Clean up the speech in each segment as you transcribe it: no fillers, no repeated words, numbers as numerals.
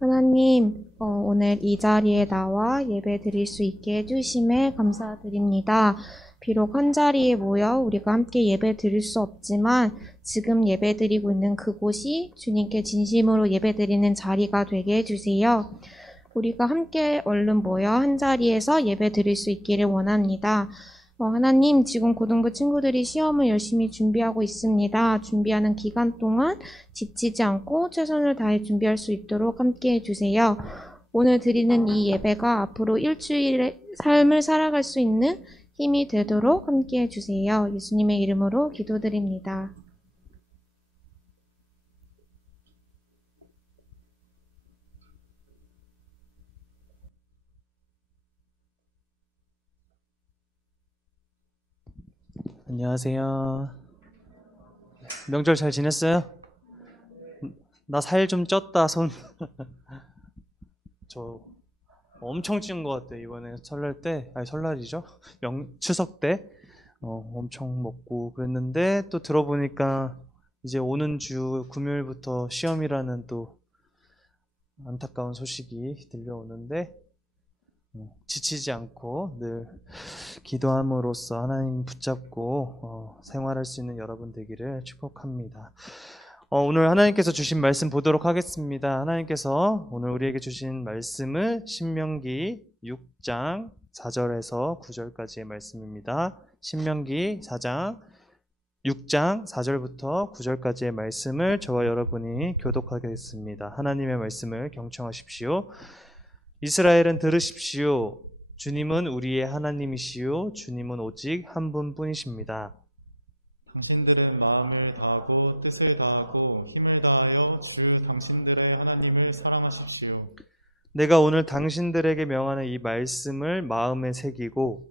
하나님, 오늘 이 자리에 나와 예배 드릴 수 있게 해주심에 감사드립니다. 비록 한 자리에 모여 우리가 함께 예배 드릴 수 없지만 지금 예배 드리고 있는 그곳이 주님께 진심으로 예배 드리는 자리가 되게 해주세요. 우리가 함께 얼른 모여 한 자리에서 예배 드릴 수 있기를 원합니다. 하나님, 지금 고등부 친구들이 시험을 열심히 준비하고 있습니다. 준비하는 기간 동안 지치지 않고 최선을 다해 준비할 수 있도록 함께 해주세요. 오늘 드리는 이 예배가 앞으로 일주일의 삶을 살아갈 수 있는 힘이 되도록 함께 해주세요. 예수님의 이름으로 기도드립니다. 안녕하세요. 명절 잘 지냈어요? 나 살 좀 쪘다, 손. 저 엄청 찐 것 같아. 이번에 설날 때, 아니 설날이죠? 추석 때 엄청 먹고 그랬는데 또 들어보니까 이제 오는 주 금요일부터 시험이라는 또 안타까운 소식이 들려오는데 지치지 않고 늘 기도함으로써 하나님 붙잡고 생활할 수 있는 여러분 되기를 축복합니다. 오늘 하나님께서 주신 말씀 보도록 하겠습니다. 하나님께서 오늘 우리에게 주신 말씀은 신명기 6장 4절에서 9절까지의 말씀입니다. 신명기 6장 4절부터 9절까지의 말씀을 저와 여러분이 교독하겠습니다. 하나님의 말씀을 경청하십시오. 이스라엘은 들으십시오. 주님은 우리의 하나님이시요 주님은 오직 한 분뿐이십니다. 당신들의 마음을 다하고 뜻을 다하고 힘을 다하여 주 당신들의 하나님을 사랑하십시오. 내가 오늘 당신들에게 명하는 이 말씀을 마음에 새기고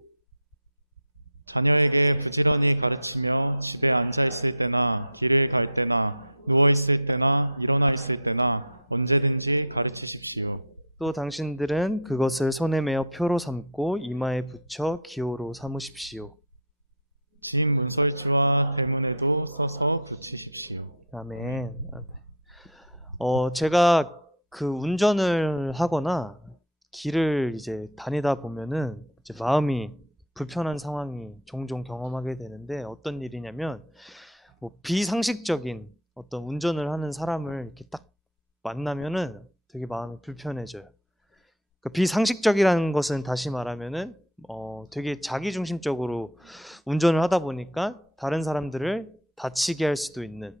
자녀에게 부지런히 가르치며 집에 앉아 있을 때나 길을 갈 때나 누워 있을 때나 일어나 있을 때나 언제든지 가르치십시오. 또 당신들은 그것을 손에 메어 표로 삼고 이마에 붙여 기호로 삼으십시오. 집 문설주와 대문에도 써서 붙이십시오. 아멘. 제가 그 운전을 하거나 길을 이제 다니다 보면은 이제 마음이 불편한 상황이 종종 경험하게 되는데 어떤 일이냐면 비상식적인 어떤 운전을 하는 사람을 이렇게 딱 만나면은 되게 마음이 불편해져요. 그러니까 비상식적이라는 것은 다시 말하면은 되게 자기중심적으로 운전을 하다 보니까 다른 사람들을 다치게 할 수도 있는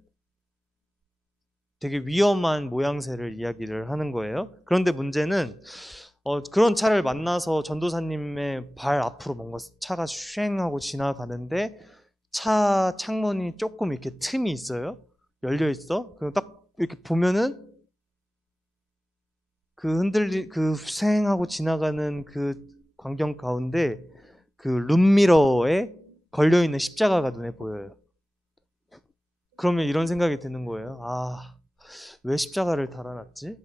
되게 위험한 모양새를 이야기를 하는 거예요. 그런데 문제는 그런 차를 만나서 전도사님의 발 앞으로 뭔가 차가 슈행하고 지나가는데 차 창문이 조금 이렇게 틈이 있어요. 열려 있어. 그럼 딱 이렇게 보면은 그 휘행하고 지나가는 그 광경 가운데 그 룸미러에 걸려있는 십자가가 눈에 보여요. 그러면 이런 생각이 드는 거예요. 왜 십자가를 달아놨지?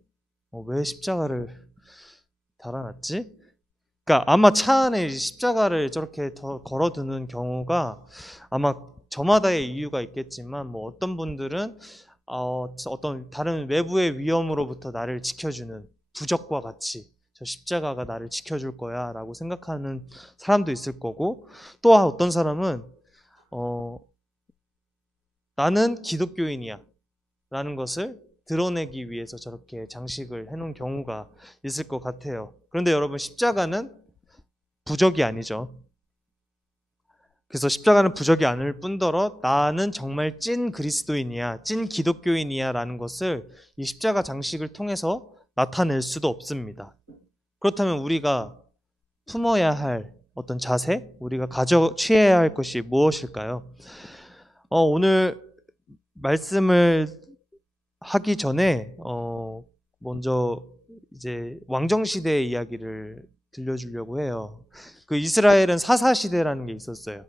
왜 십자가를 달아놨지? 그러니까 아마 차 안에 십자가를 저렇게 더 걸어두는 경우가 아마 저마다의 이유가 있겠지만 어떤 분들은 어떤 다른 외부의 위험으로부터 나를 지켜주는 부적과 같이 저 십자가가 나를 지켜줄 거야 라고 생각하는 사람도 있을 거고, 또 어떤 사람은 나는 기독교인이야 라는 것을 드러내기 위해서 저렇게 장식을 해놓은 경우가 있을 것 같아요. 그런데 여러분, 십자가는 부적이 아니죠. 그래서 십자가는 부적이 아닐 뿐더러 나는 정말 찐 그리스도인이야, 찐 기독교인이야 라는 것을 이 십자가 장식을 통해서 나타낼 수도 없습니다. 그렇다면 우리가 품어야 할 어떤 자세, 우리가 취해야 할 것이 무엇일까요? 오늘 말씀을 하기 전에 먼저 이제 왕정시대의 이야기를 들려주려고 해요. 그 이스라엘은 사사시대라는 게 있었어요.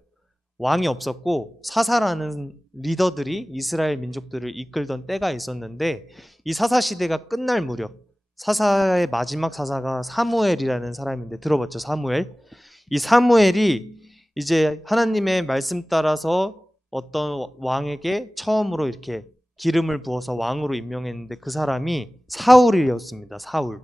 왕이 없었고 사사라는 리더들이 이스라엘 민족들을 이끌던 때가 있었는데, 이 사사시대가 끝날 무렵 사사의 마지막 사사가 사무엘이라는 사람인데 들어봤죠? 사무엘. 이 사무엘이 이제 하나님의 말씀 따라서 어떤 왕에게 처음으로 이렇게 기름을 부어서 왕으로 임명했는데 그 사람이 사울이었습니다. 사울.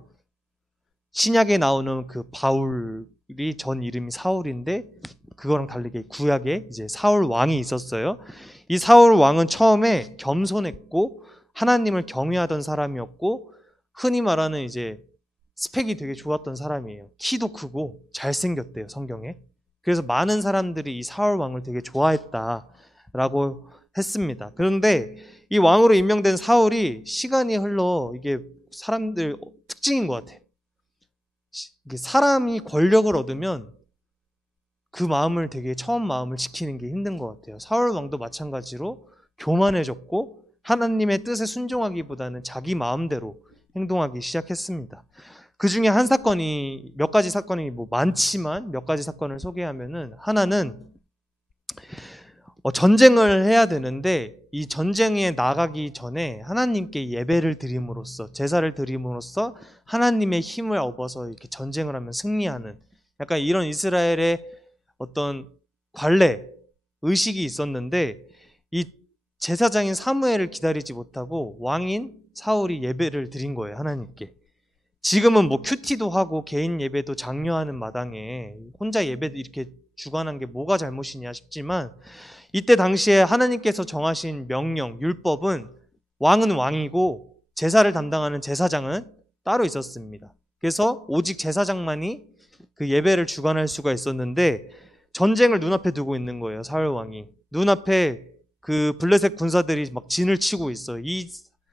신약에 나오는 그 바울이 전 이름이 사울인데 그거랑 다르게 구약에 이제 사울 왕이 있었어요. 이 사울 왕은 처음에 겸손했고 하나님을 경외하던 사람이었고 흔히 말하는 이제 스펙이 되게 좋았던 사람이에요. 키도 크고 잘생겼대요, 성경에. 그래서 많은 사람들이 이 사울 왕을 되게 좋아했다라고 했습니다. 그런데 이 왕으로 임명된 사울이 시간이 흘러 이게 사람들 특징인 것 같아요. 사람이 권력을 얻으면 그 마음을 되게 처음 마음을 지키는 게 힘든 것 같아요. 사울 왕도 마찬가지로 교만해졌고 하나님의 뜻에 순종하기보다는 자기 마음대로 행동하기 시작했습니다. 그 중에 한 사건이 몇 가지 사건이 많지만 몇 가지 사건을 소개하면은 하나는 전쟁을 해야 되는데 이 전쟁에 나가기 전에 하나님께 예배를 드림으로써 제사를 드림으로써 하나님의 힘을 얻어서 이렇게 전쟁을 하면 승리하는 약간 이런 이스라엘의 어떤 관례 의식이 있었는데 이 제사장인 사무엘을 기다리지 못하고 왕인 사울이 예배를 드린 거예요, 하나님께. 지금은 큐티도 하고 개인 예배도 장려하는 마당에 혼자 예배 이렇게 주관한 게 뭐가 잘못이냐 싶지만 이때 당시에 하나님께서 정하신 명령, 율법은 왕은 왕이고 제사를 담당하는 제사장은 따로 있었습니다. 그래서 오직 제사장만이 그 예배를 주관할 수가 있었는데 전쟁을 눈앞에 두고 있는 거예요, 사울 왕이. 눈앞에 그 블레셋 군사들이 막 진을 치고 있어. 이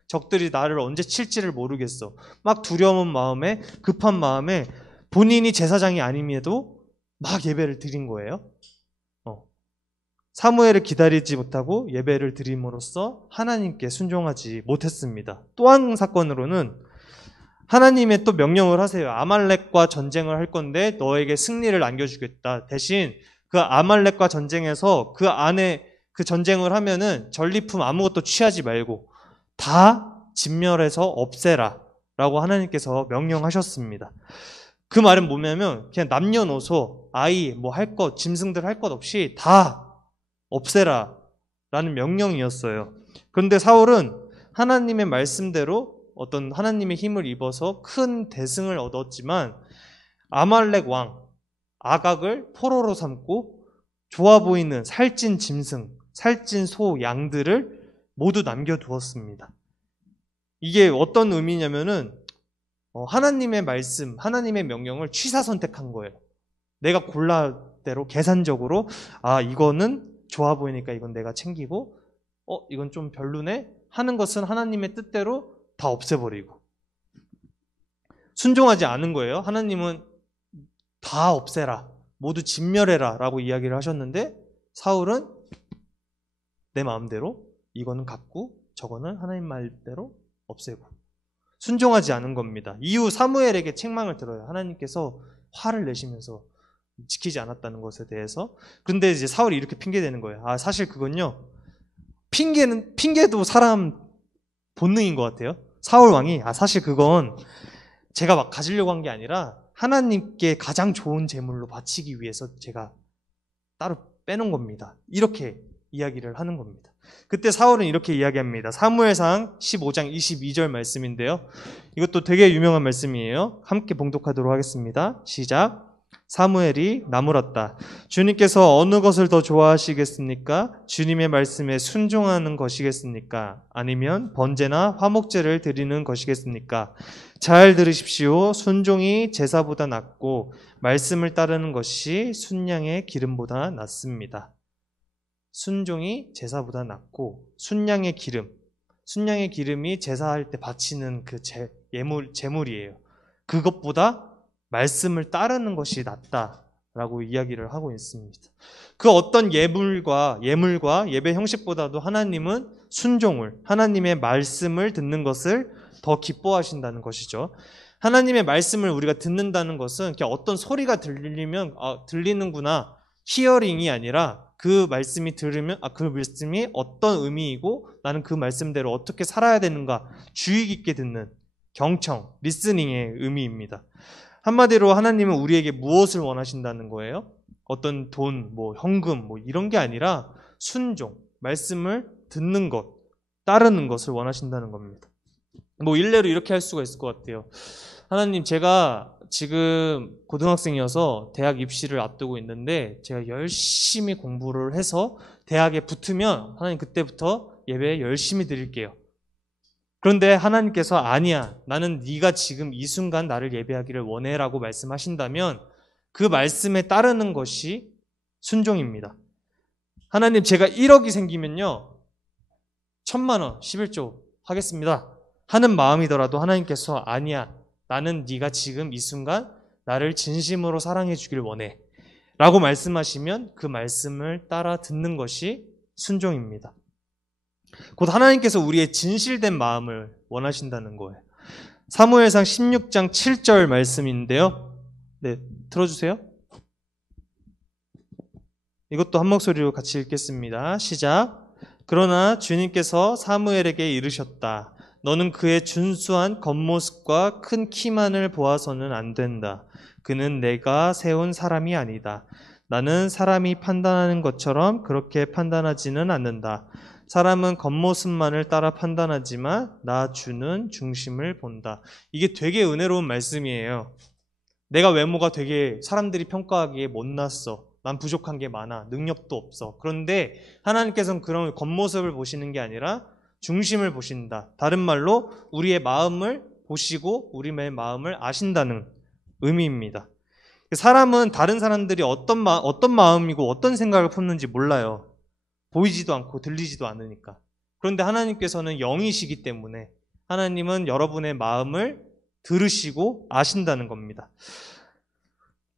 적들이 나를 언제 칠지를 모르겠어. 막 두려운 마음에 급한 마음에 본인이 제사장이 아님에도 막 예배를 드린 거예요. 사무엘을 기다리지 못하고 예배를 드림으로써 하나님께 순종하지 못했습니다. 또 한 사건으로는 하나님의 또 명령을 하세요. 아말렉과 전쟁을 할 건데 너에게 승리를 안겨주겠다. 대신 그 아말렉과 전쟁에서 그 안에 그 전쟁을 하면은 전리품 아무것도 취하지 말고 다 진멸해서 없애라 라고 하나님께서 명령하셨습니다. 그 말은 뭐냐면 그냥 남녀노소 아이 할 것 짐승들 할 것 없이 다 없애라 라는 명령이었어요. 그런데 사울은 하나님의 말씀대로 어떤 하나님의 힘을 입어서 큰 대승을 얻었지만 아말렉 왕 아각을 포로로 삼고 좋아 보이는 살찐 짐승, 살찐 소, 양들을 모두 남겨두었습니다. 이게 어떤 의미냐면은 하나님의 말씀, 하나님의 명령을 취사선택한 거예요. 내가 골라대로 계산적으로 이거는 좋아 보이니까 이건 내가 챙기고 이건 좀 별로네 하는 것은 하나님의 뜻대로 다 없애버리고 순종하지 않은 거예요. 하나님은 다 없애라, 모두 진멸해라 라고 이야기를 하셨는데 사울은 내 마음대로 이거는 갖고 저거는 하나님 말대로 없애고 순종하지 않은 겁니다. 이후 사무엘에게 책망을 들어요. 하나님께서 화를 내시면서 지키지 않았다는 것에 대해서. 그런데 이제 사울이 이렇게 핑계대는 거예요. 사실 그건요, 핑계도 사람 본능인 것 같아요. 사울 왕이 사실 그건 제가 막 가지려고 한 게 아니라 하나님께 가장 좋은 제물로 바치기 위해서 제가 따로 빼놓은 겁니다. 이렇게 이야기를 하는 겁니다. 그때 사울은 이렇게 이야기합니다. 사무엘상 15장 22절 말씀인데요. 이것도 되게 유명한 말씀이에요. 함께 봉독하도록 하겠습니다. 시작. 사무엘이 나물었다. 주님께서 어느 것을 더 좋아하시겠습니까? 주님의 말씀에 순종하는 것이겠습니까? 아니면 번제나 화목제를 드리는 것이겠습니까? 잘 들으십시오. 순종이 제사보다 낫고 말씀을 따르는 것이 순양의 기름보다 낫습니다. 순종이 제사보다 낫고 순양의 기름이 제사할 때 바치는 그 제물이에요. 그것보다 말씀을 따르는 것이 낫다라고 이야기를 하고 있습니다. 그 어떤 예물과 예배 형식보다도 하나님은 순종을, 하나님의 말씀을 듣는 것을 더 기뻐하신다는 것이죠. 하나님의 말씀을 우리가 듣는다는 것은 그냥 어떤 소리가 들리면 들리는구나, 히어링이 아니라 그 말씀이 들으면 그 말씀이 어떤 의미이고 나는 그 말씀대로 어떻게 살아야 되는가 주의 깊게 듣는 경청, 리스닝의 의미입니다. 한마디로 하나님은 우리에게 무엇을 원하신다는 거예요? 어떤 돈, 현금 이런 게 아니라 순종, 말씀을 듣는 것, 따르는 것을 원하신다는 겁니다. 뭐 일례로 이렇게 할 수가 있을 것 같아요. 하나님, 제가 지금 고등학생이어서 대학 입시를 앞두고 있는데 제가 열심히 공부를 해서 대학에 붙으면 하나님 그때부터 예배 열심히 드릴게요. 그런데 하나님께서 아니야, 나는 네가 지금 이 순간 나를 예배하기를 원해라고 말씀하신다면 그 말씀에 따르는 것이 순종입니다. 하나님, 제가 1억이 생기면요 1,000만 원 11조 하겠습니다 하는 마음이더라도 하나님께서 아니야, 나는 네가 지금 이 순간 나를 진심으로 사랑해 주길 원해 라고 말씀하시면 그 말씀을 따라 듣는 것이 순종입니다. 곧 하나님께서 우리의 진실된 마음을 원하신다는 거예요. 사무엘상 16장 7절 말씀인데요. 네, 틀어주세요. 이것도 한 목소리로 같이 읽겠습니다. 시작. 그러나 주님께서 사무엘에게 이르셨다. 너는 그의 준수한 겉모습과 큰 키만을 보아서는 안 된다. 그는 내가 세운 사람이 아니다. 나는 사람이 판단하는 것처럼 그렇게 판단하지는 않는다. 사람은 겉모습만을 따라 판단하지만 나 주는 중심을 본다. 이게 되게 은혜로운 말씀이에요. 내가 외모가 되게 사람들이 평가하기에 못났어. 난 부족한 게 많아. 능력도 없어. 그런데 하나님께서는 그런 겉모습을 보시는 게 아니라 중심을 보신다. 다른 말로 우리의 마음을 보시고 우리의 마음을 아신다는 의미입니다. 사람은 다른 사람들이 어떤 마음이고 어떤 생각을 품는지 몰라요. 보이지도 않고 들리지도 않으니까. 그런데 하나님께서는 영이시기 때문에 하나님은 여러분의 마음을 들으시고 아신다는 겁니다.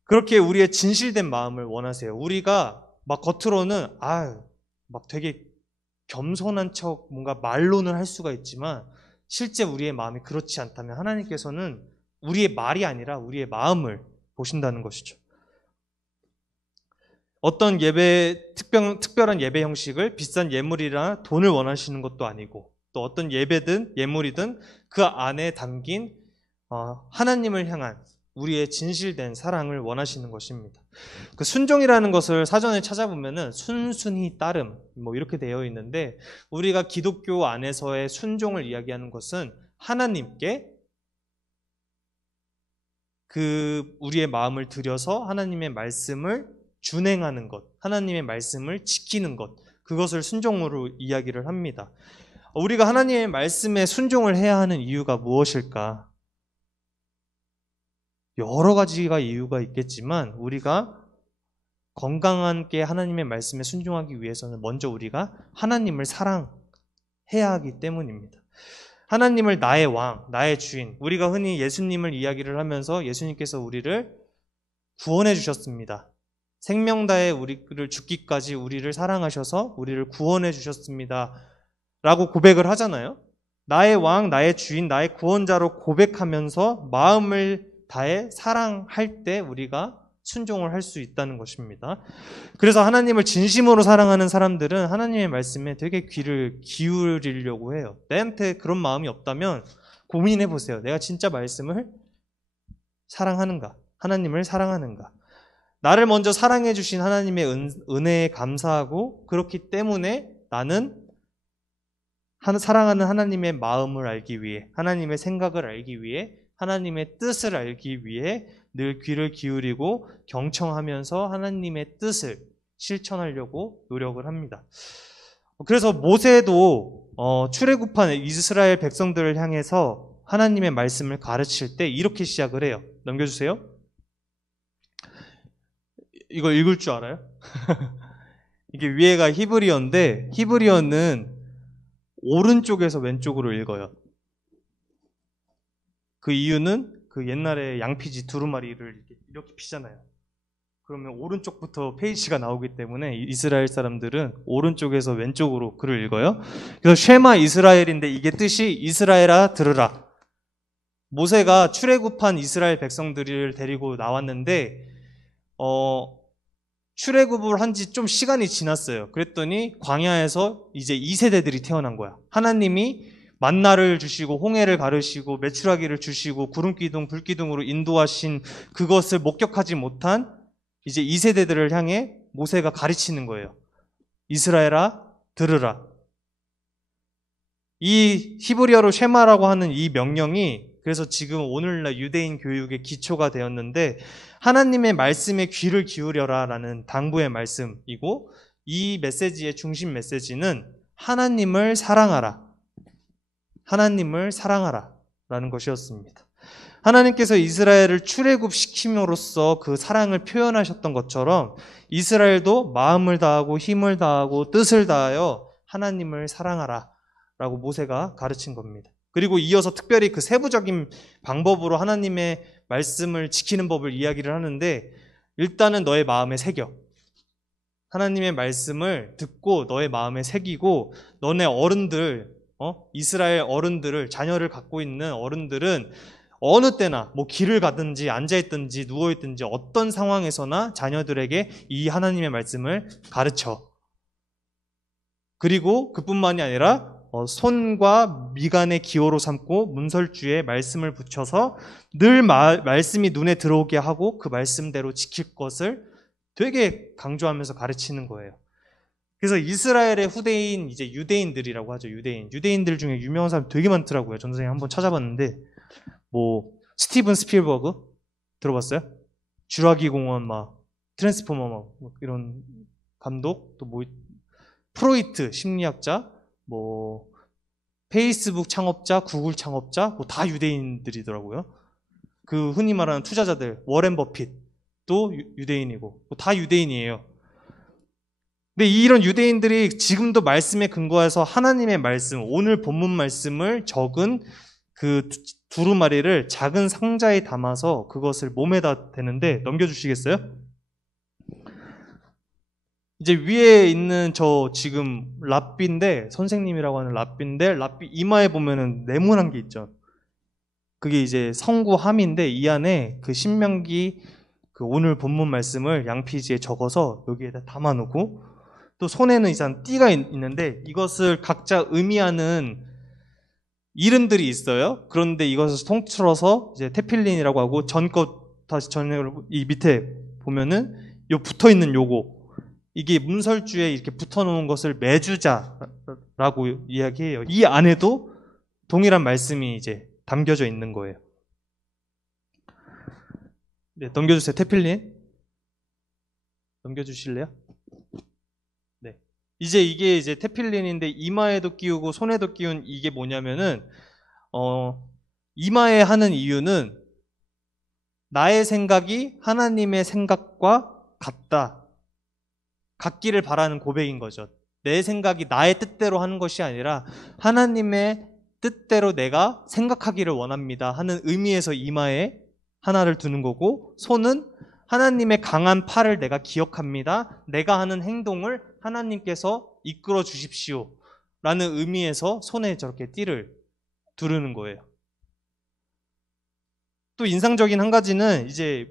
그렇게 우리의 진실된 마음을 원하세요. 우리가 막 겉으로는 막 되게 겸손한 척 뭔가 말로는 할 수가 있지만 실제 우리의 마음이 그렇지 않다면 하나님께서는 우리의 말이 아니라 우리의 마음을 보신다는 것이죠. 어떤 특별한 예배 형식을 비싼 예물이나 돈을 원하시는 것도 아니고 또 어떤 예배든 예물이든 그 안에 담긴 하나님을 향한 우리의 진실된 사랑을 원하시는 것입니다. 그 순종이라는 것을 사전에 찾아보면은 순순히 따름 뭐 이렇게 되어 있는데 우리가 기독교 안에서의 순종을 이야기하는 것은 하나님께 우리의 마음을 들여서 하나님의 말씀을 준행하는 것, 하나님의 말씀을 지키는 것, 그것을 순종으로 이야기를 합니다. 우리가 하나님의 말씀에 순종을 해야 하는 이유가 무엇일까? 여러 가지가 이유가 있겠지만 우리가 건강하게 하나님의 말씀에 순종하기 위해서는 먼저 우리가 하나님을 사랑해야 하기 때문입니다. 하나님을 나의 왕, 나의 주인, 우리가 흔히 예수님을 이야기를 하면서 예수님께서 우리를 구원해 주셨습니다. 생명 다해 우리를 죽기까지 우리를 사랑하셔서 우리를 구원해 주셨습니다 라고 고백을 하잖아요. 나의 왕, 나의 주인, 나의 구원자로 고백하면서 마음을 다해 사랑할 때 우리가 순종을 할 수 있다는 것입니다. 그래서 하나님을 진심으로 사랑하는 사람들은 하나님의 말씀에 되게 귀를 기울이려고 해요. 내한테 그런 마음이 없다면 고민해 보세요. 내가 진짜 말씀을 사랑하는가? 하나님을 사랑하는가? 나를 먼저 사랑해 주신 하나님의 은혜에 감사하고 그렇기 때문에 나는 사랑하는 하나님의 마음을 알기 위해, 하나님의 생각을 알기 위해, 하나님의 뜻을 알기 위해 늘 귀를 기울이고 경청하면서 하나님의 뜻을 실천하려고 노력을 합니다. 그래서 모세도 출애굽한 이스라엘 백성들을 향해서 하나님의 말씀을 가르칠 때 이렇게 시작을 해요. 넘겨주세요. 이거 읽을 줄 알아요? 이게 위에가 히브리어인데 히브리어는 오른쪽에서 왼쪽으로 읽어요. 그 이유는 그 옛날에 양피지 두루마리를 이렇게 피잖아요. 그러면 오른쪽부터 페이지가 나오기 때문에 이스라엘 사람들은 오른쪽에서 왼쪽으로 글을 읽어요. 그래서 쉐마 이스라엘인데 이게 뜻이 이스라엘아 들으라. 모세가 출애굽한 이스라엘 백성들을 데리고 나왔는데 출애굽을 한 지 좀 시간이 지났어요. 그랬더니 광야에서 이제 2세대들이 태어난 거야. 하나님이 만나를 주시고 홍해를 가르시고 메추라기를 주시고 구름기둥 불기둥으로 인도하신 그것을 목격하지 못한 이제 2세대들을 향해 모세가 가르치는 거예요. 이스라엘아 들으라. 이 히브리어로 쉐마라고 하는 이 명령이 그래서 지금 오늘날 유대인 교육의 기초가 되었는데 하나님의 말씀에 귀를 기울여라 라는 당부의 말씀이고 이 메시지의 중심 메시지는 하나님을 사랑하라. 하나님을 사랑하라 라는 것이었습니다. 하나님께서 이스라엘을 출애굽시킴으로써 그 사랑을 표현하셨던 것처럼 이스라엘도 마음을 다하고 힘을 다하고 뜻을 다하여 하나님을 사랑하라 라고 모세가 가르친 겁니다. 그리고 이어서 특별히 그 세부적인 방법으로 하나님의 말씀을 지키는 법을 이야기를 하는데 일단은 너의 마음에 새겨. 하나님의 말씀을 듣고 너의 마음에 새기고 너네 어른들, 이스라엘 어른들을 자녀를 갖고 있는 어른들은 어느 때나 뭐 길을 가든지 앉아있든지 누워있든지 어떤 상황에서나 자녀들에게 이 하나님의 말씀을 가르쳐. 그리고 그뿐만이 아니라 손과 미간의 기호로 삼고 문설주에 말씀을 붙여서 늘 말씀이 눈에 들어오게 하고 그 말씀대로 지킬 것을 되게 강조하면서 가르치는 거예요. 그래서 이스라엘의 후대인 이제 유대인들이라고 하죠. 유대인들 중에 유명한 사람 되게 많더라고요. 전 선생님 한번 찾아봤는데 뭐 스티븐 스필버그 들어봤어요? 쥐라기 공원 막 트랜스포머 막 이런 감독 또 뭐 프로이트 심리학자 뭐 페이스북 창업자, 구글 창업자 뭐 다 유대인들이더라고요. 그 흔히 말하는 투자자들 워렌 버핏도 유대인이고 뭐 다 유대인이에요. 근데 이런 유대인들이 지금도 말씀에 근거해서 하나님의 말씀, 오늘 본문 말씀을 적은 그 두루마리를 작은 상자에 담아서 그것을 몸에다 대는데 넘겨주시겠어요? 이제 위에 있는 저 지금 랍비인데 선생님이라고 하는 랍비인데 랍비 이마에 보면은 네모난 게 있죠. 그게 이제 성구함인데 이 안에 그 신명기 그 오늘 본문 말씀을 양피지에 적어서 여기에다 담아놓고 또 손에는 이상 띠가 있는데 이것을 각자 의미하는 이름들이 있어요. 그런데 이것을 통틀어서 이제 테필린이라고 하고 이 밑에 보면은 요 붙어 있는 요거 이게 문설주에 이렇게 붙어놓은 것을 매주자라고 이야기해요. 이 안에도 동일한 말씀이 이제 담겨져 있는 거예요. 네, 넘겨주세요. 테필린. 넘겨주실래요? 네. 이게 이제 테필린인데 이마에도 끼우고 손에도 끼운 이게 뭐냐면은, 이마에 하는 이유는 나의 생각이 하나님의 생각과 같기를 바라는 고백인 거죠. 내 생각이 나의 뜻대로 하는 것이 아니라 하나님의 뜻대로 내가 생각하기를 원합니다 하는 의미에서 이마에 하나를 두는 거고, 손은 하나님의 강한 팔을 내가 기억합니다. 내가 하는 행동을 하나님께서 이끌어 주십시오 라는 의미에서 손에 저렇게 띠를 두르는 거예요. 또 인상적인 한 가지는 이제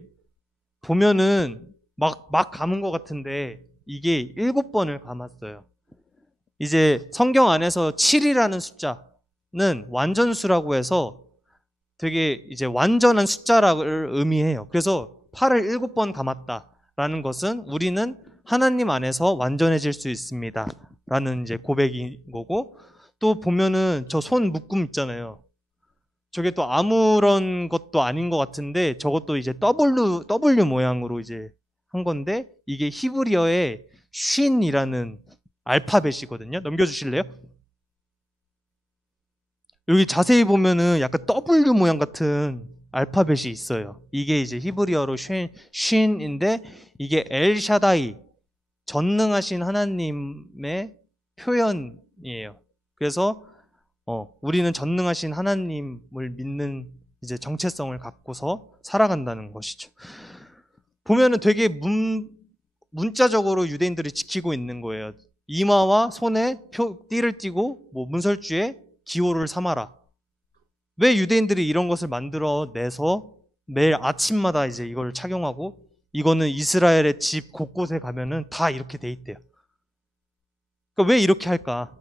보면은 막 감은 것 같은데 이게 7번을 감았어요. 이제 성경 안에서 7이라는 숫자는 완전수라고 해서 되게 이제 완전한 숫자를 의미해요. 그래서 팔을 7번 감았다라는 것은 우리는 하나님 안에서 완전해질 수 있습니다 라는 이제 고백인 거고, 또 보면은 저 손 묶음 있잖아요. 저게 또 아무런 것도 아닌 것 같은데 저것도 이제 W 모양으로 이제 한 건데 이게 히브리어의 쉰이라는 알파벳이거든요. 넘겨주실래요? 여기 자세히 보면은 약간 W 모양 같은 알파벳이 있어요. 이게 이제 히브리어로 쉰인데 이게 엘샤다이, 전능하신 하나님의 표현이에요. 그래서 우리는 전능하신 하나님을 믿는 이제 정체성을 갖고서 살아간다는 것이죠. 보면은 되게 문자적으로 유대인들이 지키고 있는 거예요. 이마와 손에 띠를 띠고 뭐 문설주에 기호를 삼아라. 왜 유대인들이 이런 것을 만들어내서 매일 아침마다 이제 이걸 착용하고, 이거는 이스라엘의 집 곳곳에 가면은 다 이렇게 돼 있대요. 그러니까 왜 이렇게 할까?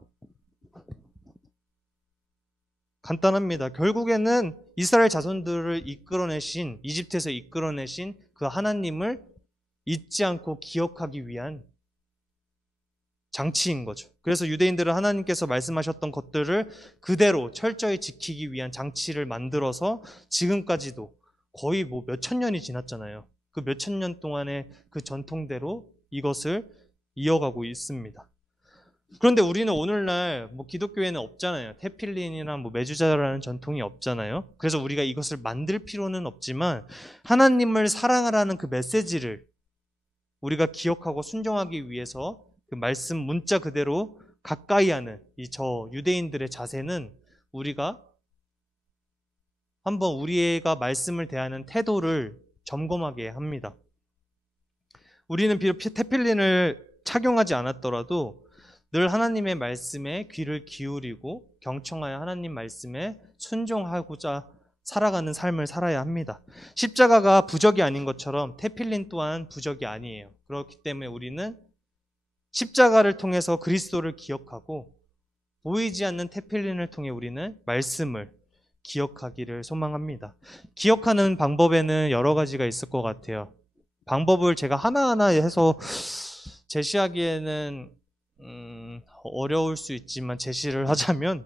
간단합니다. 결국에는 이스라엘 자손들을 이끌어내신, 이집트에서 이끌어내신 그 하나님을 잊지 않고 기억하기 위한 장치인 거죠. 그래서 유대인들은 하나님께서 말씀하셨던 것들을 그대로 철저히 지키기 위한 장치를 만들어서 지금까지도 거의 뭐 몇천 년이 지났잖아요. 그 몇천 년 동안의 그 전통대로 이것을 이어가고 있습니다. 그런데 우리는 오늘날 뭐 기독교에는 없잖아요. 테필린이나 뭐 메주자라는 전통이 없잖아요. 그래서 우리가 이것을 만들 필요는 없지만 하나님을 사랑하라는 그 메시지를 우리가 기억하고 순종하기 위해서 그 말씀 문자 그대로 가까이 하는 이 저 유대인들의 자세는 우리가 한번 우리가 말씀을 대하는 태도를 점검하게 합니다. 우리는 비록 테필린을 착용하지 않았더라도 늘 하나님의 말씀에 귀를 기울이고 경청하여 하나님 말씀에 순종하고자 살아가는 삶을 살아야 합니다. 십자가가 부적이 아닌 것처럼 테필린 또한 부적이 아니에요. 그렇기 때문에 우리는 십자가를 통해서 그리스도를 기억하고 보이지 않는 테필린을 통해 우리는 말씀을 기억하기를 소망합니다. 기억하는 방법에는 여러 가지가 있을 것 같아요. 방법을 제가 하나하나 해서 제시하기에는 어려울 수 있지만 제시를 하자면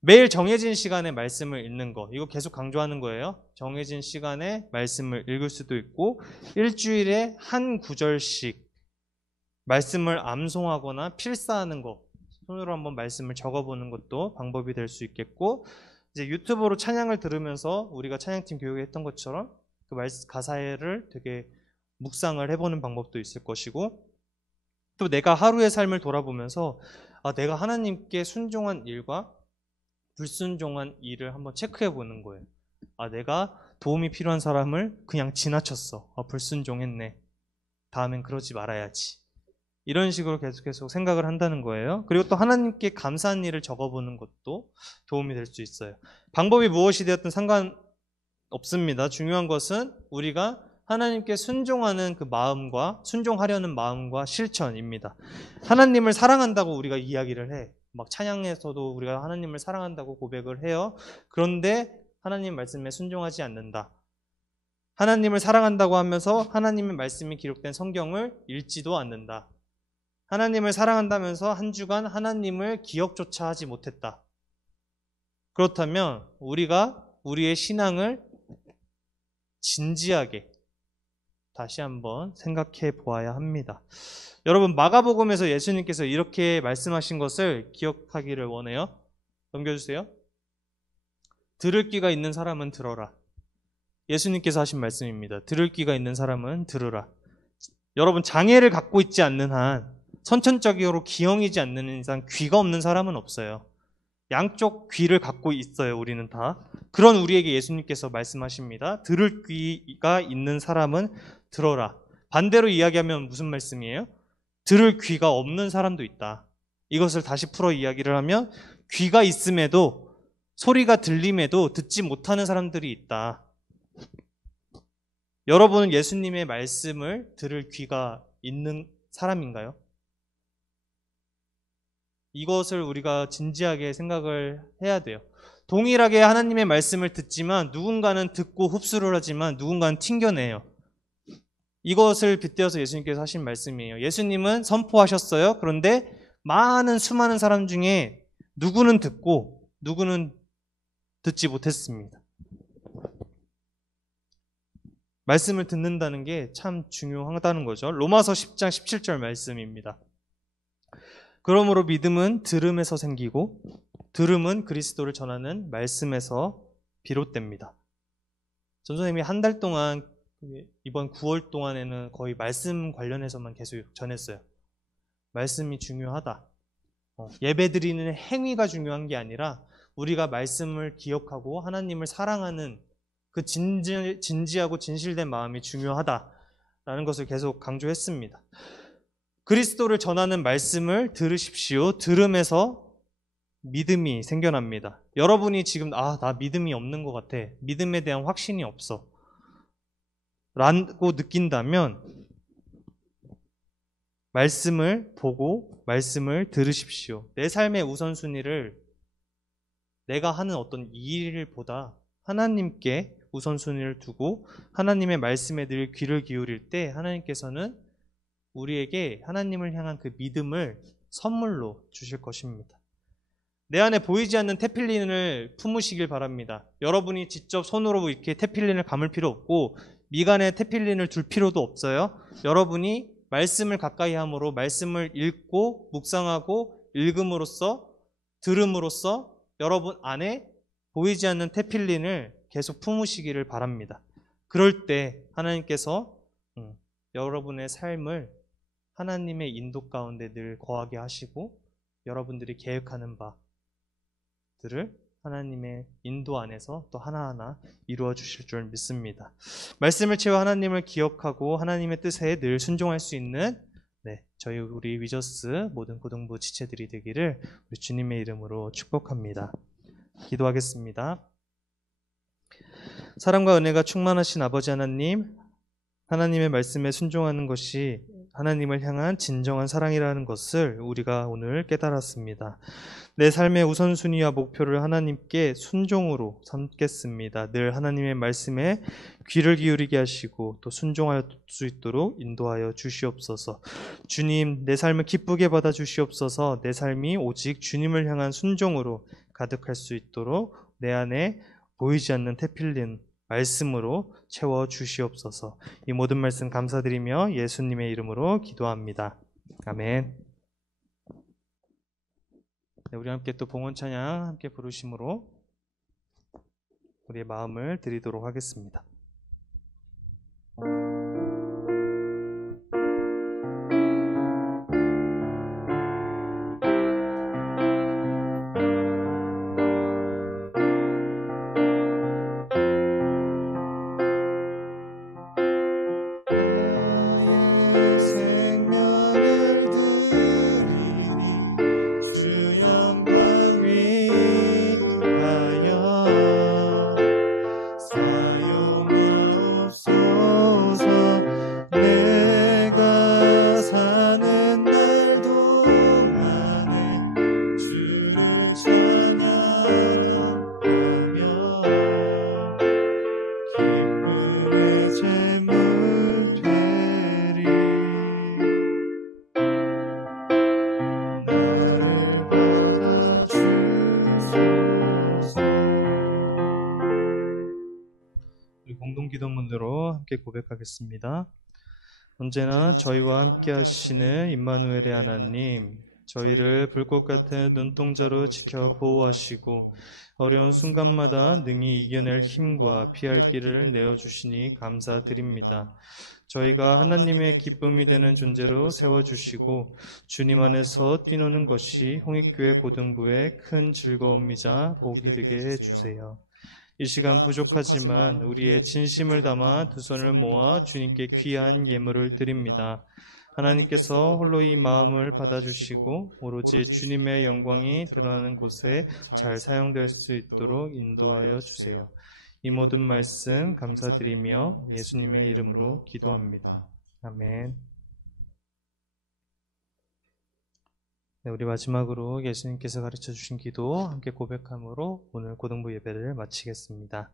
매일 정해진 시간에 말씀을 읽는 거, 이거 계속 강조하는 거예요. 정해진 시간에 말씀을 읽을 수도 있고 일주일에 한 구절씩 말씀을 암송하거나 필사하는 거, 손으로 한번 말씀을 적어보는 것도 방법이 될 수 있겠고, 이제 유튜브로 찬양을 들으면서 우리가 찬양팀 교육에 했던 것처럼 그 가사를 되게 묵상을 해보는 방법도 있을 것이고, 또 내가 하루의 삶을 돌아보면서 내가 하나님께 순종한 일과 불순종한 일을 한번 체크해 보는 거예요. 내가 도움이 필요한 사람을 그냥 지나쳤어. 불순종했네. 다음엔 그러지 말아야지. 이런 식으로 계속 생각을 한다는 거예요. 그리고 또 하나님께 감사한 일을 적어보는 것도 도움이 될 수 있어요. 방법이 무엇이 되었든 상관없습니다. 중요한 것은 우리가 하나님께 순종하는 그 마음과 순종하려는 마음과 실천입니다. 하나님을 사랑한다고 우리가 이야기를 해. 막 찬양에서도 우리가 하나님을 사랑한다고 고백을 해요. 그런데 하나님 말씀에 순종하지 않는다. 하나님을 사랑한다고 하면서 하나님의 말씀이 기록된 성경을 읽지도 않는다. 하나님을 사랑한다면서 한 주간 하나님을 기억조차 하지 못했다. 그렇다면 우리가 우리의 신앙을 진지하게 다시 한번 생각해 보아야 합니다. 여러분, 마가복음에서 예수님께서 이렇게 말씀하신 것을 기억하기를 원해요. 넘겨주세요. 들을 귀가 있는 사람은 들어라. 예수님께서 하신 말씀입니다. 들을 귀가 있는 사람은 들으라. 여러분, 장애를 갖고 있지 않는 한, 선천적으로 기형이지 않는 이상 귀가 없는 사람은 없어요. 양쪽 귀를 갖고 있어요, 우리는 다. 그런 우리에게 예수님께서 말씀하십니다. 들을 귀가 있는 사람은 들어라. 반대로 이야기하면 무슨 말씀이에요? 들을 귀가 없는 사람도 있다. 이것을 다시 풀어 이야기를 하면 귀가 있음에도, 소리가 들림에도 듣지 못하는 사람들이 있다. 여러분은 예수님의 말씀을 들을 귀가 있는 사람인가요? 이것을 우리가 진지하게 생각을 해야 돼요. 동일하게 하나님의 말씀을 듣지만 누군가는 듣고 흡수를 하지만 누군가는 튕겨내요. 이것을 빗대어서 예수님께서 하신 말씀이에요. 예수님은 선포하셨어요. 그런데 수많은 사람 중에 누구는 듣고 누구는 듣지 못했습니다. 말씀을 듣는다는 게 참 중요하다는 거죠. 로마서 10장 17절 말씀입니다. 그러므로 믿음은 들음에서 생기고 들음은 그리스도를 전하는 말씀에서 비롯됩니다. 전선생님이 한 달 동안, 이번 9월 동안에는 거의 말씀 관련해서만 계속 전했어요. 말씀이 중요하다. 예배 드리는 행위가 중요한 게 아니라 우리가 말씀을 기억하고 하나님을 사랑하는 그 진지하고 진실된 마음이 중요하다라는 것을 계속 강조했습니다. 그리스도를 전하는 말씀을 들으십시오. 들음에서 믿음이 생겨납니다. 여러분이 지금 나 믿음이 없는 것 같아. 믿음에 대한 확신이 없어. 라고 느낀다면 말씀을 보고 말씀을 들으십시오. 내 삶의 우선순위를 내가 하는 어떤 일보다 하나님께 우선순위를 두고 하나님의 말씀에 늘 귀를 기울일 때 하나님께서는 우리에게 하나님을 향한 그 믿음을 선물로 주실 것입니다. 내 안에 보이지 않는 테필린을 품으시길 바랍니다. 여러분이 직접 손으로 이렇게 테필린을 감을 필요 없고 미간에 테필린을 둘 필요도 없어요. 여러분이 말씀을 가까이 함으로 말씀을 읽고 묵상하고 읽음으로써 들음으로써 여러분 안에 보이지 않는 테필린을 계속 품으시기를 바랍니다. 그럴 때 하나님께서 여러분의 삶을 하나님의 인도 가운데 늘 거하게 하시고 여러분들이 계획하는 바들을 하나님의 인도 안에서 또 하나하나 이루어 주실 줄 믿습니다. 말씀을 채워 하나님을 기억하고 하나님의 뜻에 늘 순종할 수 있는 우리 위저스 모든 고등부 지체들이 되기를 우리 주님의 이름으로 축복합니다. 기도하겠습니다. 사랑과 은혜가 충만하신 아버지 하나님, 하나님의 말씀에 순종하는 것이 하나님을 향한 진정한 사랑이라는 것을 우리가 오늘 깨달았습니다. 내 삶의 우선순위와 목표를 하나님께 순종으로 삼겠습니다. 늘 하나님의 말씀에 귀를 기울이게 하시고 또 순종할 수 있도록 인도하여 주시옵소서. 주님, 내 삶을 기쁘게 받아 주시옵소서. 내 삶이 오직 주님을 향한 순종으로 가득할 수 있도록 내 안에 보이지 않는 테필린 말씀으로 채워 주시옵소서. 이 모든 말씀 감사드리며 예수님의 이름으로 기도합니다. 아멘. 우리 함께 또 봉헌 찬양 함께 부르심으로 우리의 마음을 드리도록 하겠습니다. 공동기도문으로 함께 고백하겠습니다. 언제나 저희와 함께 하시는 임마누엘의 하나님, 저희를 불꽃 같은 눈동자로 지켜 보호하시고 어려운 순간마다 능히 이겨낼 힘과 피할 길을 내어주시니 감사드립니다. 저희가 하나님의 기쁨이 되는 존재로 세워주시고 주님 안에서 뛰노는 것이 홍익교회 고등부의 큰 즐거움이자 복이 되게 해주세요. 이 시간 부족하지만 우리의 진심을 담아 두 손을 모아 주님께 귀한 예물을 드립니다. 하나님께서 홀로 이 마음을 받아주시고 오로지 주님의 영광이 드러나는 곳에 잘 사용될 수 있도록 인도하여 주세요. 이 모든 말씀 감사드리며 예수님의 이름으로 기도합니다. 아멘. 우리 마지막으로 예수님께서 가르쳐 주신 기도 함께 고백함으로 오늘 고등부 예배를 마치겠습니다.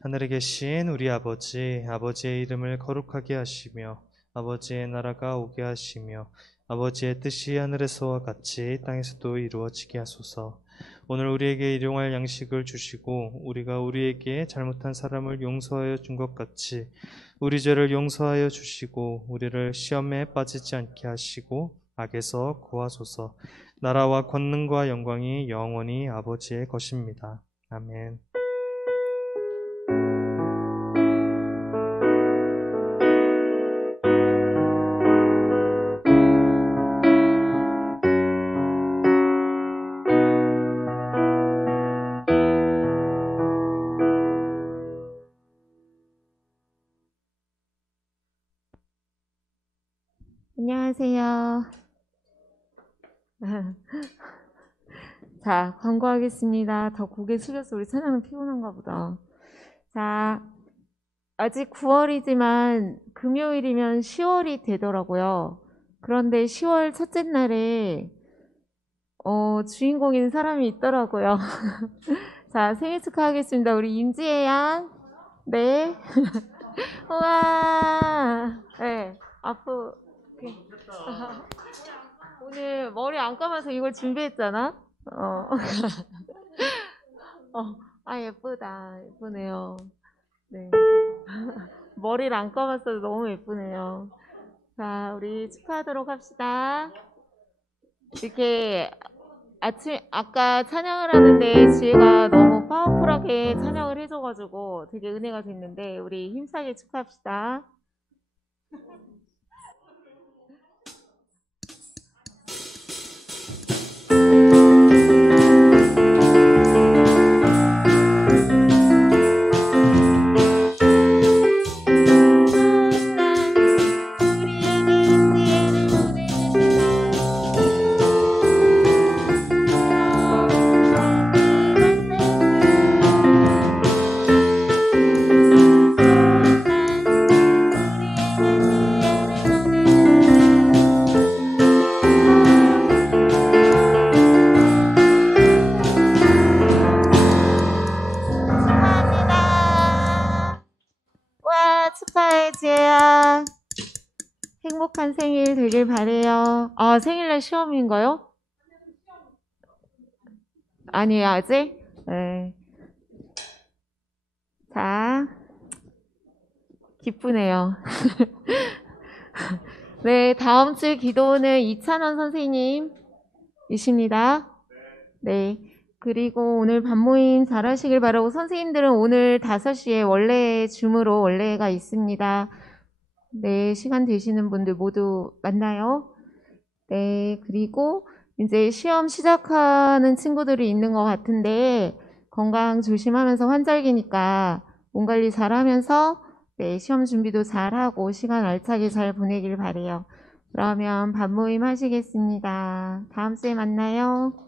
하늘에 계신 우리 아버지, 아버지의 이름을 거룩하게 하시며 아버지의 나라가 오게 하시며 아버지의 뜻이 하늘에서와 같이 땅에서도 이루어지게 하소서. 오늘 우리에게 일용할 양식을 주시고 우리가 우리에게 잘못한 사람을 용서하여 준 것 같이 우리 죄를 용서하여 주시고 우리를 시험에 빠지지 않게 하시고 악에서 구하소서. 나라와 권능과 영광이 영원히 아버지의 것입니다. 아멘. 안녕하세요. 자, 광고하겠습니다. 더 고개 숙여서 우리 찬양은 피곤한가 보다. 자, 아직 9월이지만 금요일이면 10월이 되더라고요. 그런데 10월 첫째 날에 주인공인 사람이 있더라고요. 자, 생일 축하하겠습니다. 우리 임지혜 양. 네. 우와. 네. 앞으로. 오케이. 오늘 머리 안 감아서 이걸 준비했잖아. 예쁘다. 예쁘네요. 네. 머리를 안 감았어도 너무 예쁘네요. 자, 우리 축하하도록 합시다. 이렇게 아까 찬양을 하는데 지혜가 너무 파워풀하게 찬양을 해줘가지고 되게 은혜가 됐는데, 우리 힘차게 축하합시다. 축하해, 지혜야. 행복한 생일 되길 바래요. 생일날 시험인가요? 아니에요, 아직? 네. 자, 기쁘네요. 네, 다음 주 기도는 이찬원 선생님이십니다. 네. 그리고 오늘 밤모임 잘 하시길 바라고, 선생님들은 오늘 5시에 원래 줌으로 원래가 있습니다. 네, 시간 되시는 분들 모두 만나요. 네, 그리고 이제 시험 시작하는 친구들이 있는 것 같은데, 건강 조심하면서 환절기니까 몸 관리 잘 하면서, 네, 시험 준비도 잘 하고 시간 알차게 잘 보내길 바래요. 그러면 밤모임 하시겠습니다. 다음 주에 만나요.